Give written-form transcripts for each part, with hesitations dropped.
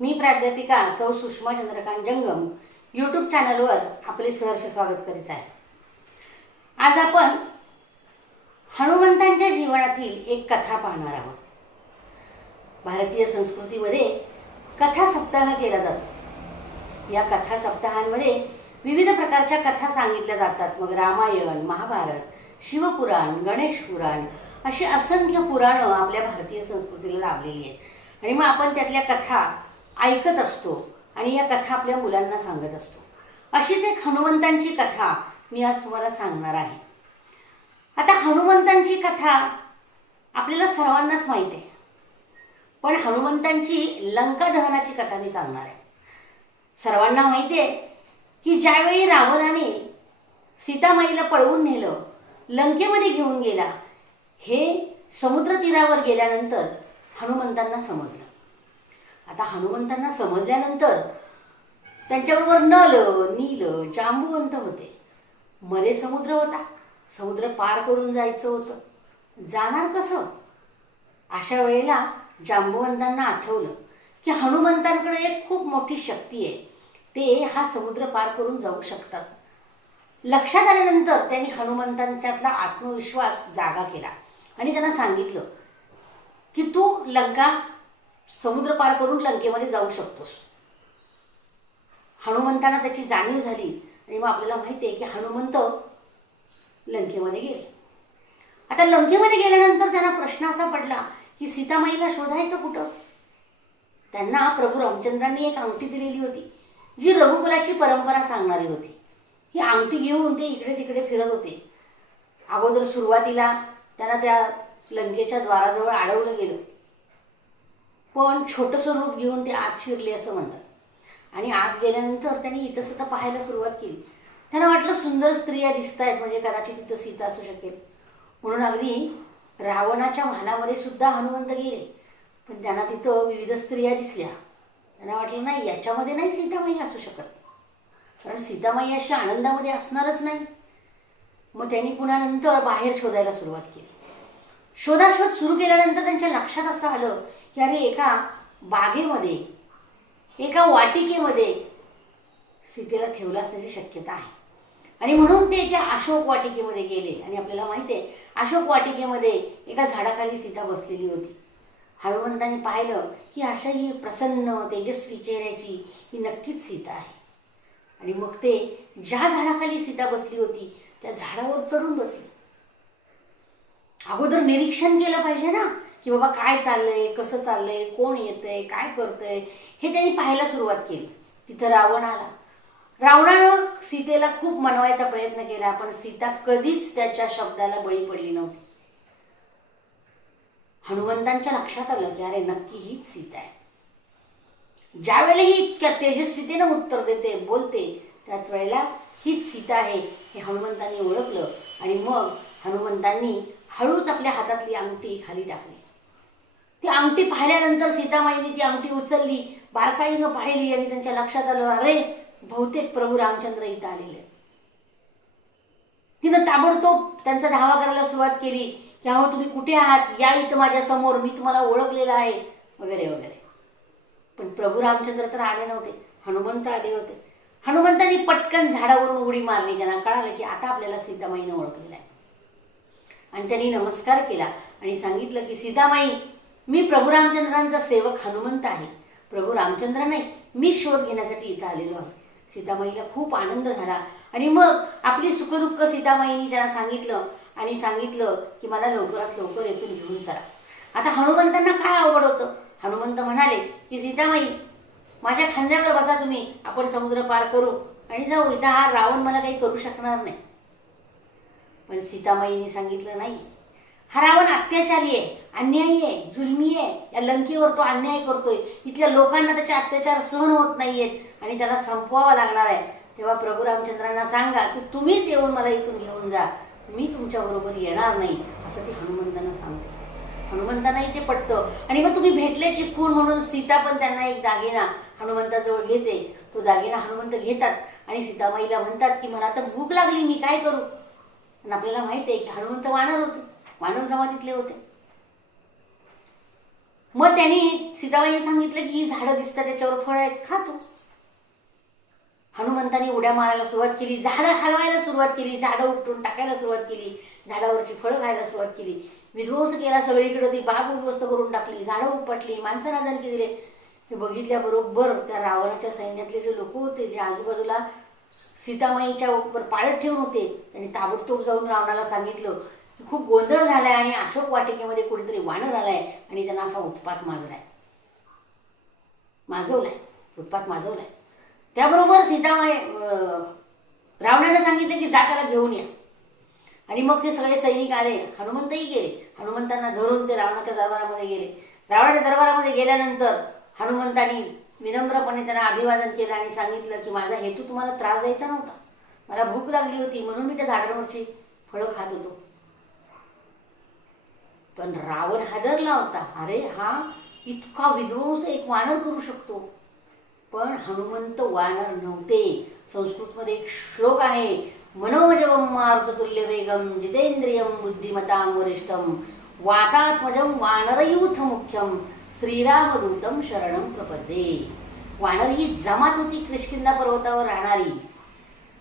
मी प्राध्यापिका सौ सुषमा चंद्रकांत जंगम यूट्यूब चॅनलवर आपले सहर्ष स्वागत करीत आहे। आज आपण हनुमंतांच्या जीवनातील एक कथा पाहणार आहोत। भारतीय संस्कृतीमध्ये कथा सप्ताह केला जातो। या कथा सप्ताहांमध्ये विविध प्रकारच्या कथा सांगितल्या जातात। मग रामायण, महाभारत, शिवपुराण, गणेश पुराण अशी असंख्य पुराणं आपल्या भारतीय संस्कृतीला लाभलेली आहेत आणि मग आपण त्यातल्या कथा ऐकत असतो आणि या कथा आपल्या मुलांना सांगत असतो। अशीच एक हनुमंतांची कथा मी आज तुम्हाला सांगणार आहे। आता हनुमंतांची कथा आपल्याला सर्वांनाच माहिती आहे, पण हनुमंतांची लंका दहनाची कथा मी सांगणार आहे। सर्वांना माहिती आहे की ज्यावेळी रावणाने सीतामाईला पळवून नेलं, लंकेमध्ये घेऊन गेला, हे समुद्र तीरावर गेल्यानंतर हनुमंतांना समजलं। आता हनुमंतांना समजल्यानंतर त्यांच्याबरोबर नल, नील, जांबुवंत होते। मध्ये समुद्र होता, समुद्र पार करून जायचं होतं, जाणार कसं? अशा वेळेला जांबुवंतांना आठवलं की हनुमंतांकडे एक खूप मोठी शक्ती आहे, ते हा समुद्र पार करून जाऊ शकतात। लक्षात आल्यानंतर त्यांनी हनुमंतांच्यातला आत्मविश्वास जागा केला आणि त्यांना सांगितलं की तू लंका समुद्र पार करून लंकेमध्ये जाऊ शकतोस। हनुमंतांना त्याची जाणीव झाली आणि मग आपल्याला माहिती आहे की हनुमंत लंकेमध्ये गेले। आता लंकेमध्ये गेल्यानंतर त्यांना प्रश्न असा पडला की सीतामाईला शोधायचं कुठं? त्यांना प्रभू रामचंद्रांनी एक अंगठी दिलेली होती, जी रघुकुलाची परंपरा सांगणारी होती। ही अंगठी घेऊन ते इकडे तिकडे फिरत होते। अगोदर सुरुवातीला त्यांना त्या लंकेच्या द्वाराजवळ अडवलं गेलं, पण छोटंसं रूप घेऊन ते आत शिरले असं म्हणतात। आणि आत गेल्यानंतर त्यांनी इतस्तत पाहायला सुरुवात केली। त्यांना वाटलं सुंदर स्त्रिया दिसत आहेत, म्हणजे कदाचित तिथं सीता असू शकेल, म्हणून अगदी रावणाच्या महालामध्ये सुद्धा हनुमंत गेले, पण त्यांना तिथं विविध स्त्रिया दिसल्या। त्यांना वाटलं नाही, याच्यामध्ये नाही सीतामाई असू शकत, कारण सीतामाई अशी आनंदामध्ये असणारच नाही। मग त्यांनी पुन्हा नंतर बाहेर शोधायला सुरुवात केली। शोधाशोध सुरू केल्यानंतर त्यांच्या लक्षात असं आलं की अरे, एका बागेमध्ये, एका वाटिकेमध्ये सीतेला ठेवलं असण्याची शक्यता आहे। आणि म्हणून ते त्या अशोक वाटिकेमध्ये गेले आणि आपल्याला माहिती आहे अशोक वाटिकेमध्ये एका झाडाखाली सीता बसलेली होती। हनुमंतांनी पाहिलं की अशा ही प्रसन्न तेजस्वी चेहऱ्याची ही नक्कीच सीता आहे। आणि मग ते ज्या झाडाखाली सीता बसली होती त्या झाडावर चढून बसले। अगोदर निरीक्षण केलं पाहिजे ना की बाबा काय चाललंय, कसं चाललंय, कोण येतंय, काय करतंय, हे त्यांनी पाहायला सुरुवात केली। तिथं रावण आला। रावणानं सीतेला खूप मनवायचा प्रयत्न केला, पण सीता कधीच त्याच्या शब्दाला बळी पडली नव्हती। हनुमंतांच्या लक्षात आलं की अरे, नक्की हीच सीता आहे। ज्यावेळेला ही इतक्या तेजस्वीतेनं उत्तर देते, बोलते, त्याच वेळेला हीच सीता आहे हे हनुमंतांनी ओळखलं। आणि मग हनुमंतांनी हळूच आपल्या हातातली अंगठी खाली टाकली। ती अंगठी पाहिल्यानंतर सीतामाईने ती अंगठी उचलली, बारकाईनं पाहिली आणि त्यांच्या लक्षात आलं, अरे, बहुतेक प्रभू रामचंद्र इथं आलेले। तिनं ताबडतोब त्यांचा धावा करायला सुरुवात केली की अहो, तुम्ही कुठे आहात, या इथं माझ्या समोर, मी तुम्हाला ओळखलेलं आहे, वगैरे वगैरे। पण प्रभू रामचंद्र तर आले नव्हते, हनुमंत आले होते। हनुमंतांनी पटकन झाडावरून उडी मारली। त्यांना कळालं की आता आपल्याला सीतामाईनं ओळखलेलं आहे आणि त्यांनी नमस्कार केला आणि सांगितलं की सीतामाई, मी प्रभू रामचंद्रांचा सेवक हनुमंत आहे। प्रभू रामचंद्र नाही, मी शोध घेण्यासाठी इथं आलेलो आहे। सीतामाईला खूप आनंद झाला आणि मग आपली सुखदुःख सीतामाईंनी त्यांना सांगितलं की मला लवकरात लवकर येथून घेऊन चला। आता हनुमंतांना काय अवघड होतं? हनुमंत म्हणाले की सीतामाई, माझ्या खांद्यावर बसा तुम्ही, आपण समुद्र पार करू आणि जाऊ, इथं हा रावण मला काही करू शकणार नाही। पण सीतामाईंनी सांगितलं नाही, हा रावण अत्याचारी आहे, अन्यायी आहे, जुलमी आहे। या लंकेवर तो अन्याय करतोय, इथल्या लोकांना त्याचे अत्याचार सहन होत नाहीयेत आणि त्याला संपवावा लागणार आहे। तेव्हा प्रभू रामचंद्रांना सांगा की तुम्हीच येऊन मला इथून घेऊन जा, मी तुमच्याबरोबर येणार नाही, असं ते हनुमंतांना सांगते। हनुमंतांनाही ते पटतं आणि मग तुम्ही भेटल्याची खूण म्हणून सीता पण त्यांना एक दागिना हनुमंताजवळ घेते। तो दागिना हनुमंत घेतात आणि सीतामाईला म्हणतात की मला तर भूक लागली, मी काय करू? आणि आपल्याला माहिती आहे की हनुमंत वानर होते, वानर जमातीतले होते। मग त्यांनी सीताबाईंनी सांगितलं की ही झाडं दिसतात त्याच्यावर फळ आहेत, खा तू. हनुमंतांनी उड्या मारायला सुरुवात केली, झाडं हलवायला सुरुवात केली, झाडं उपटून टाकायला सुरुवात केली, झाडावरची फळं खायला सुरुवात केली, विध्वंस केला सगळीकडे, ती बाग उद्ध्वस्त करून टाकली, झाडं उपटली, माणसांना धमकी दिले. हे बघितल्याबरोबर त्या रावणाच्या सैन्यातले जे लोक होते, जे आजूबाजूला सीतामाईच्या उपर पाळत ठेवून होते, त्यांनी ताबडतोब जाऊन रावणाला सांगितलं की खूप गोंधळ झालाय आणि अशोक वाटिकेमध्ये कुठेतरी वानर आलाय आणि त्यांना असा उत्पात माजवलाय. त्याबरोबर सीतामाई रावणाने सांगितलं की जा त्याला घेऊन या. आणि मग ते सगळे सैनिक आले, हनुमंतही गेले. हनुमंतांना धरून ते रावणाच्या दरबारामध्ये गेले. रावणाच्या दरबारामध्ये गेल्यानंतर हनुमंतांनी विनम्रपणे त्यांना अभिवादन केलं आणि सांगितलं की माझा हेतू तुम्हाला त्रास द्यायचा नव्हता, मला भूक लागली होती म्हणून मी त्या झाडांवरची फळं खात होतो. पण रावण हादरला होता, अरे हा इतका विध्वंस एक वानर करू शकतो. पण हनुमंत वानर नव्हते. संस्कृतमध्ये एक श्लोक आहे, मनोजवम मारुततुल्य वेगम जितेंद्रियम बुद्धिमताम वरिष्ठम वातात्मजम वानरयूथ मुख्यम श्रीरामदूतम शरणम प्रपद्ये. वानर ही जमात होती किष्किंधा पर्वतावर राहणारी.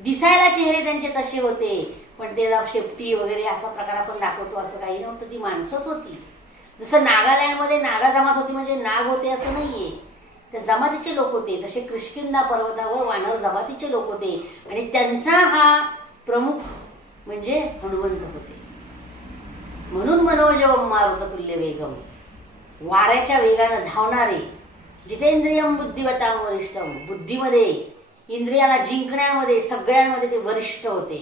दिसायला चेहरे त्यांचे तसे होते, पण त्याला शेपटी वगैरे असा प्रकार आपण दाखवतो असं काही नव्हतं, ती माणसंच होती. जसं नागालँडमध्ये नागा जमात होती म्हणजे नाग होते असं नाहीये, त्या जमातीचे लोक होते. तसे किष्किंधा पर्वतावर वानर जमातीचे लोक होते आणि त्यांचा हा प्रमुख म्हणजे हनुमंत होते. म्हणून मनोजवम मारुततुल्य वेगम, वाऱ्याच्या वेगानं धावणारे, जितेंद्रियम बुद्धिमताम वरिष्ठम, बुद्धीमध्ये इंद्रियाला जिंकण्यामध्ये सगळ्यांमध्ये ते वरिष्ठ होते.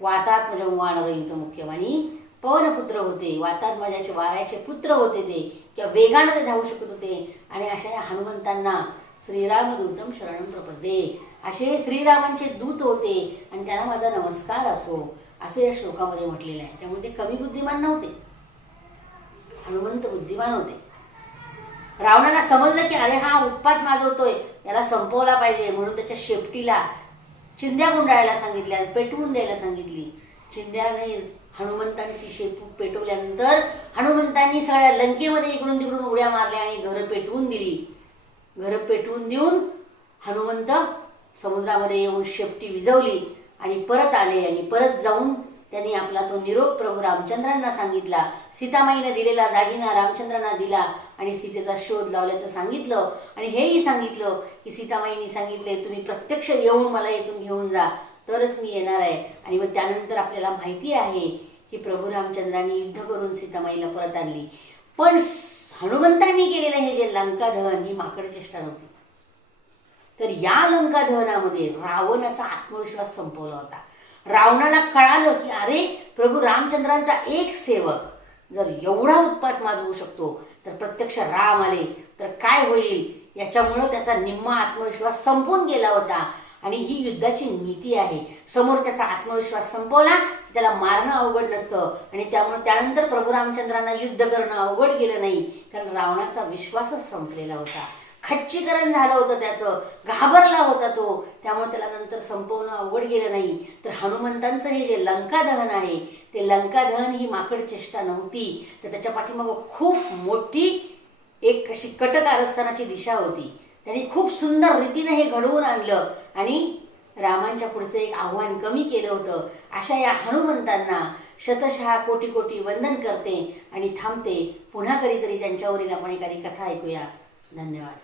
वातात्मजम वानरयुत मुख्यम, आणि पवनपुत्र होते. वातात्मजाचे वाऱ्याचे पुत्र होते ते, किंवा वेगानं ते धावू शकत होते. आणि अशा या हनुमंतांना श्रीरामदूतम शरणम प्रपद्ये, असे श्रीरामांचे दूत होते आणि त्यांना माझा नमस्कार असो, असे या श्लोकामध्ये म्हटलेले आहे. त्यामुळे ते कमी बुद्धिमान नव्हते, हनुमंत बुद्धिमान होते. रावणाला समजलं की अरे हा उत्पात माजवतोय, याला संपवला पाहिजे, म्हणून त्याच्या शेपटीला चिंध्या गुंडाळायला सांगितल्या, पेटवून द्यायला सांगितली. चिंध्याने हनुमंतांची शेपूट पेटवल्यानंतर हनुमंतांनी सगळ्या लंकेमध्ये इकडून तिकडून उड्या मारल्या आणि घरं पेटवून दिली. घरं पेटवून देऊन हनुमंत समुद्रामध्ये येऊन शेपटी विझवली आणि परत आले. आणि परत जाऊन त्यांनी आपला तो निरोप प्रभू रामचंद्रांना सांगितला. सीतामाईने दिलेला दागिना रामचंद्रांना दिला आणि सीतेचा शोध लावल्याचं सांगितलं. आणि हेही सांगितलं की सीतामाईंनी सांगितले तुम्ही प्रत्यक्ष येऊन मला इथून घेऊन जा, तरच मी येणार आहे. आणि मग त्यानंतर आपल्याला माहिती आहे की प्रभू रामचंद्रांनी युद्ध करून सीतामाईला परत आणली. पण हनुमंतांनी केलेलं हे जे लंकादहन ही माकड चेष्टा नव्हती. तर या लंकादहनामध्ये रावणाचा आत्मविश्वास संपवला होता. रावणाला कळालं की अरे प्रभू रामचंद्रांचा एक सेवक जर एवढा उत्पात माजवू शकतो तर प्रत्यक्ष राम आले तर काय होईल, याच्यामुळं त्याचा निम्मा आत्मविश्वास संपून गेला होता. आणि ही युद्धाची नीती आहे, समोरच्याचा आत्मविश्वास संपवला त्याला मारणं अवघड नसतं. आणि त्यामुळे त्यानंतर प्रभू रामचंद्रांना युद्ध करणं अवघड गेलं नाही, कारण रावणाचा विश्वासच संपलेला होता, खच्चीकरण झालं होतं, त्याचं घाबरला होता तो, त्यामुळे त्याला नंतर संपवणं अवघड गेलं नाही. तर हनुमंतांचं हे जे लंकादहन आहे ते लंकादहन ही माकड चेष्टा नव्हती, तर त्याच्या पाठीमागं खूप मोठी एक अशी कटकारस्थानाची दिशा होती. त्यांनी खूप सुंदर रीतीने हे घडवून आणलं आणि रामांच्या पुढचं एक आव्हान कमी केलं होतं. अशा या हनुमंतांना शतशः कोटी कोटी वंदन करते आणि थांबते. पुन्हा कधीतरी त्यांच्यावरील आपण एखादी कथा ऐकूया. धन्यवाद.